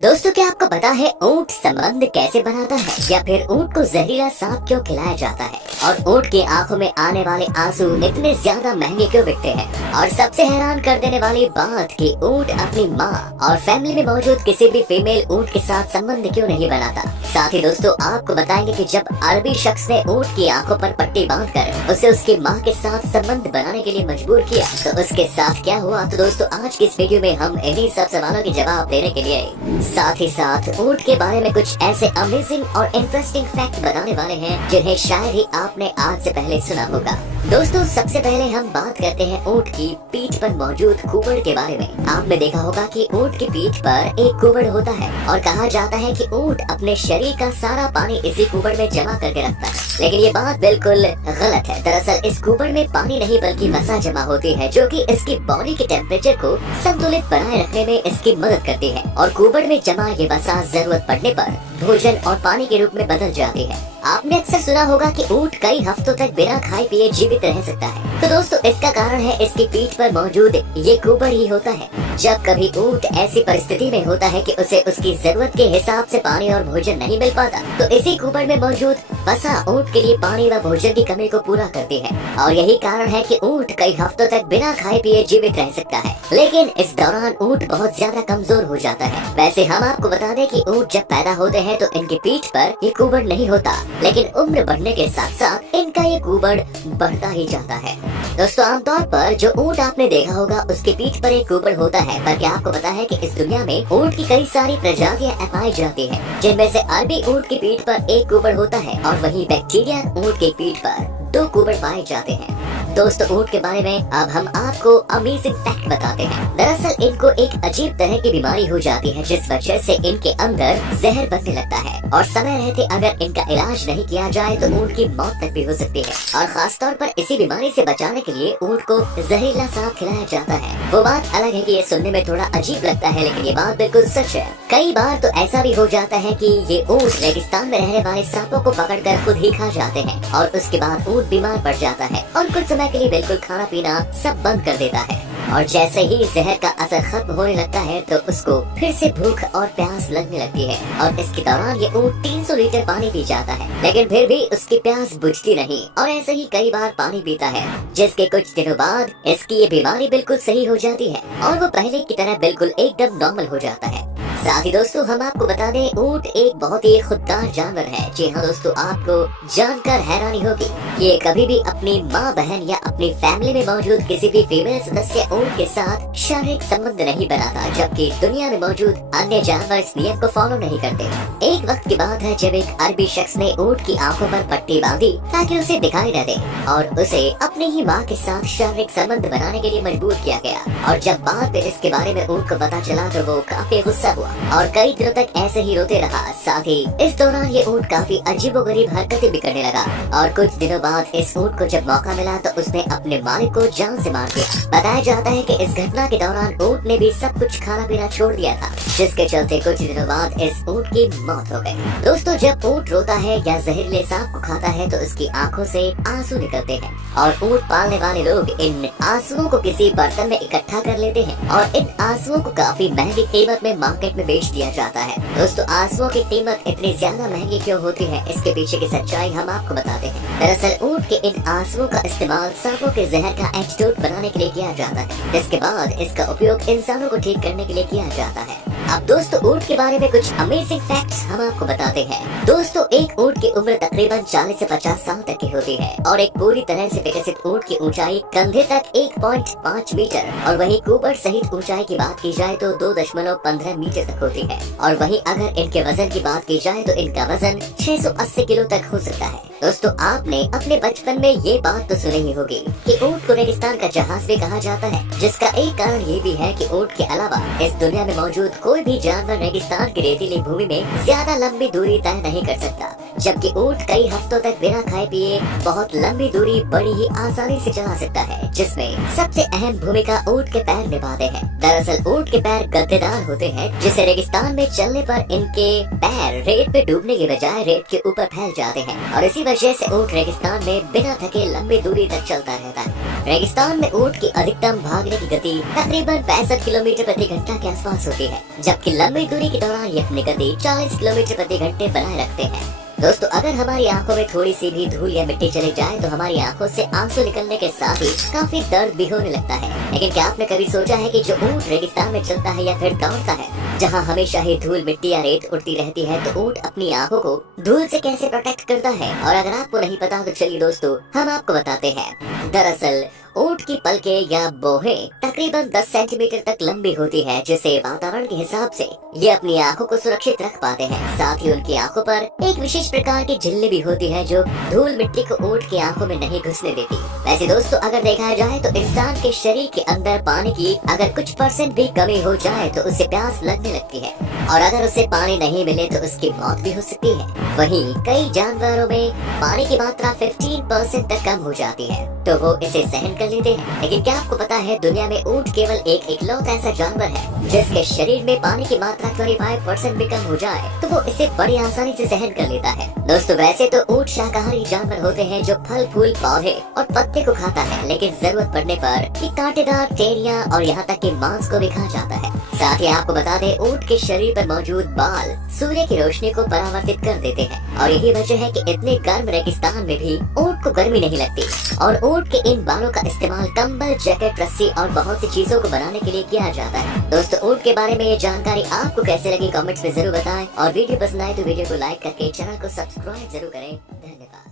दोस्तों, क्या आपको पता है ऊंट संबंध कैसे बनाता है या फिर ऊंट को जहरीला सांप क्यों खिलाया जाता है और ऊंट की आंखों में आने वाले आंसू इतने ज्यादा महंगे क्यों बिकते हैं। और सबसे हैरान कर देने वाली बात कि ऊंट अपनी माँ और फैमिली में मौजूद किसी भी फीमेल ऊंट के साथ संबंध क्यों नहीं बनाता। साथ ही दोस्तों आपको बताएंगे कि जब अरबी शख्स ने ऊंट की आंखों पर पट्टी बांधकर उसे उसकी माँ के साथ संबंध बनाने के लिए मजबूर किया तो उसके साथ क्या हुआ। तो दोस्तों आज की इस वीडियो में हम इन्हीं सब सवालों के जवाब देने के लिए साथ ही साथ ऊंट के बारे में कुछ ऐसे अमेजिंग और इंटरेस्टिंग फैक्ट बताने वाले हैं जिन्हें शायद ही आपने आज से पहले सुना होगा। दोस्तों सबसे पहले हम बात करते हैं ऊंट की पीठ पर मौजूद कुबड़ के बारे में। आपने देखा होगा कि ऊंट की पीठ पर एक कुबड़ होता है और कहा जाता है कि ऊंट अपने शरीर का सारा पानी इसी कुबड़ में जमा करके रखता है, लेकिन ये बात बिल्कुल गलत है। दरअसल इस कुबड़ में पानी नहीं बल्कि वसा जमा होती है जो कि इसकी बॉडी के टेम्परेचर को संतुलित बनाए रखने में इसकी मदद करती है और कुबड़ में जमा ये वसा जरूरत पड़ने पर भोजन और पानी के रूप में बदल जाती है। आपने अक्सर सुना होगा कि ऊंट कई हफ्तों तक बिना खाए पिए जीवित रह सकता है। तो दोस्तों इसका कारण है इसकी पीठ पर मौजूद ये कुबड़ ही होता है। जब कभी ऊंट ऐसी परिस्थिति में होता है कि उसे उसकी जरूरत के हिसाब से पानी और भोजन नहीं मिल पाता तो इसी कुबड़ में मौजूद वसा ऊंट के लिए पानी व भोजन की कमी को पूरा करती है और यही कारण है कि ऊंट कई हफ्तों तक बिना खाए पिए जीवित रह सकता है। लेकिन इस दौरान ऊंट बहुत ज्यादा कमजोर हो जाता है। वैसे हम आपको बता दें कि ऊंट जब पैदा होते हैं तो इनकी पीठ पर ये कुबड़ नहीं होता, लेकिन उम्र बढ़ने के साथ साथ इनका ये कुबड़ बढ़ता ही जाता है। दोस्तों आमतौर पर जो ऊंट आपने देखा होगा उसके पीठ पर एक कुबड़ होता है, पर क्या आपको पता है कि इस दुनिया में ऊंट की कई सारी प्रजातियां पाई जाती हैं, जिनमें से अरबी ऊंट की पीठ पर एक कुबड़ होता है और वहीं बैक्टीरियन ऊंट की पीठ पर 2 कुबड़ पाए जाते हैं। दोस्तों ऊंट के बारे में अब हम आपको अमेजिंग फैक्ट बताते हैं। दरअसल इनको एक अजीब तरह की बीमारी हो जाती है जिस वजह से इनके अंदर जहर बनने लगता है और समय रहते अगर इनका इलाज नहीं किया जाए तो ऊंट की मौत तक भी हो सकती है। और खास तौर पर इसी बीमारी से बचाने के लिए ऊंट को जहरीला सांप खिलाया जाता है। वो बात अलग है कि ये सुनने में थोड़ा अजीब लगता है, लेकिन ये बात बिल्कुल सच है। कई बार तो ऐसा भी हो जाता है कि ये ऊंट रेगिस्तान में रहने वाले सांपों को पकड़कर खुद ही खा जाते हैं और उसके बाद ऊंट बीमार पड़ जाता है और कुछ समय के लिए बिल्कुल खाना पीना सब बंद कर देता है। और जैसे ही जहर का असर खत्म होने लगता है तो उसको फिर से भूख और प्यास लगने लगती है और इसके दौरान ये ऊंट 300 लीटर पानी पी जाता है, लेकिन फिर भी उसकी प्यास बुझती नहीं और ऐसे ही कई बार पानी पीता है, जिसके कुछ दिनों बाद इसकी ये बीमारी बिल्कुल सही हो जाती है और वो पहले की तरह बिल्कुल एकदम नॉर्मल हो जाता है। साथ ही दोस्तों हम आपको बता दें ऊंट एक बहुत ही खुददार जानवर है। जी हाँ दोस्तों, आपको जानकर हैरानी होगी ये कभी भी अपनी माँ बहन या अपनी फैमिली में मौजूद किसी भी फीमेल सदस्य ऊंट के साथ शारीरिक संबंध नहीं बनाता, जबकि दुनिया में मौजूद अन्य जानवर इस नियम को फॉलो नहीं करते। एक वक्त की बात है जब एक अरबी शख्स ने ऊंट की आंखों पर पट्टी बांधी ताकि उसे दिखाई न दे और उसे अपनी ही माँ के साथ शारीरिक संबंध बनाने के लिए मजबूर किया गया। और जब बाद में इसके बारे में ऊंट को पता चला तो वो काफी गुस्सा हुआ और कई दिनों तक ऐसे ही रोते रहा। साथ ही इस दौरान ये ऊंट काफी अजीबोगरीब हरकतें भी करने लगा और कुछ दिनों बाद इस ऊंट को जब मौका मिला तो उसने अपने मालिक को जान से मार दिया। बताया जाता है कि इस घटना के दौरान ऊंट ने भी सब कुछ खाना पीना छोड़ दिया था, जिसके चलते कुछ दिनों बाद इस ऊंट की मौत हो गई। दोस्तों जब ऊंट रोता है या जहरीले सांप को खाता है तो उसकी आंखों से आंसू निकलते हैं और ऊंट पालने वाले लोग इन आंसुओं को किसी बर्तन में इकट्ठा कर लेते हैं और इन आंसुओं को काफी महंगी कीमत में मार्केट में बेच दिया जाता है। दोस्तों आंसुओं की कीमत इतनी ज्यादा महंगी क्यों होती है, इसके पीछे की सच्चाई हम आपको बताते हैं। दरअसल ऊंट के इन आंसुओं का इस्तेमाल सांपों के जहर का एंटीडोट बनाने के लिए किया जाता है, जिसके बाद इसका उपयोग इंसानों को ठीक करने के लिए किया जाता है। अब दोस्तों ऊंट के बारे में कुछ अमेजिंग फैक्ट्स हम आपको बताते हैं। दोस्तों एक ऊंट की उम्र तकरीबन 40 से 50 साल तक की होती है और एक पूरी तरह से विकसित ऊंट की ऊंचाई कंधे तक 1.5 मीटर और वहीं कुबड़ सहित ऊंचाई की बात की जाए तो 2.15 मीटर तक होती है। और वहीं अगर इनके वजन की बात की जाए तो इनका वजन 680 किलो तक हो सकता है। दोस्तों आपने अपने बचपन में ये बात तो सुनी ही होगी कि ऊंट को रेगिस्तान का जहाज भी कहा जाता है, जिसका एक कारण ये भी है कि ऊंट के अलावा इस दुनिया में मौजूद कोई भी जानवर रेगिस्तान की रेतीली भूमि में ज्यादा लंबी दूरी तय नहीं कर सकता। जबकि ऊँट कई हफ्तों तक बिना खाए पिए बहुत लंबी दूरी बड़ी ही आसानी से चला सकता है, जिसमें सबसे अहम भूमिका ऊँट के पैर निभाते हैं। दरअसल ऊँट के पैर गद्देदार होते हैं, जिससे रेगिस्तान में चलने पर इनके पैर रेत पे डूबने की बजाय रेत के ऊपर फैल जाते हैं और इसी वजह से ऊँट रेगिस्तान में बिना थके लंबी दूरी तक चलता रहता है। रेगिस्तान में ऊँट की अधिकतम भागने की गति तकरीबन 65 किलोमीटर प्रति घंटा के आसपास होती है, जबकि लंबी दूरी के दौरान ये अपनी गति 40 किलोमीटर प्रति घंटे बनाए रखते हैं। दोस्तों, अगर हमारी आंखों में थोड़ी सी भी धूल या मिट्टी चली जाए तो हमारी आंखों से आंसू निकलने के साथ ही काफी दर्द भी होने लगता है। लेकिन क्या आपने कभी सोचा है कि जो ऊँट रेगिस्तान में चलता है या फिर दौड़ता है, जहाँ हमेशा ही धूल मिट्टी या रेत उड़ती रहती है, तो ऊँट अपनी आंखों को धूल से कैसे प्रोटेक्ट करता है? और अगर आपको नहीं पता तो चलिए दोस्तों, हम आपको बताते हैं। दरअसल ऊँट की पलकें या बोहें तकरीबन 10 सेंटीमीटर तक लंबी होती है, जिससे वातावरण के हिसाब से ये अपनी आंखों को सुरक्षित रख पाते हैं। साथ ही उनकी आंखों पर एक विशेष प्रकार की झिल्ली भी होती है, जो धूल मिट्टी को ऊँट की आंखों में नहीं घुसने देती। वैसे दोस्तों, अगर देखा जाए तो इंसान के शरीर के अंदर पानी की अगर कुछ % भी कमी हो जाए तो उससे प्यास लगने लगती है, और अगर उसे पानी नहीं मिले तो उसकी मौत भी हो सकती है। वहीं कई जानवरों में पानी की मात्रा 15% तक कम हो जाती है, तो वो इसे सहन कर लेते हैं। लेकिन क्या आपको पता है, दुनिया में ऊँट केवल एक इकलौता ऐसा जानवर है जिसके शरीर में पानी की मात्रा 25% भी कम हो जाए तो वो इसे बड़ी आसानी से सहन कर लेता है। दोस्तों, वैसे तो ऊँट शाकाहारी जानवर होते हैं जो फल फूल पौधे और पत्ते को खाता है, लेकिन जरूरत पड़ने पर ये कांटेदार टेरिया और यहाँ तक कि मांस को भी खा जाता है। साथ ही आपको बता दें, ऊँट के शरीर पर मौजूद बाल सूर्य की रोशनी को परावर्तित कर देते हैं, और यही वजह है कि इतने गर्म रेगिस्तान में भी ऊँट को गर्मी नहीं लगती। और ऊँट के इन बालों का इस्तेमाल कंबल, जैकेट, रस्सी और बहुत सी चीजों को बनाने के लिए किया जाता है। दोस्तों, ऊँट के बारे में ये जानकारी आपको कैसे लगी कमेंट्स में जरूर बताएं, और वीडियो पसंद आए तो वीडियो को लाइक करके चैनल को सब्सक्राइब जरूर करें। धन्यवाद।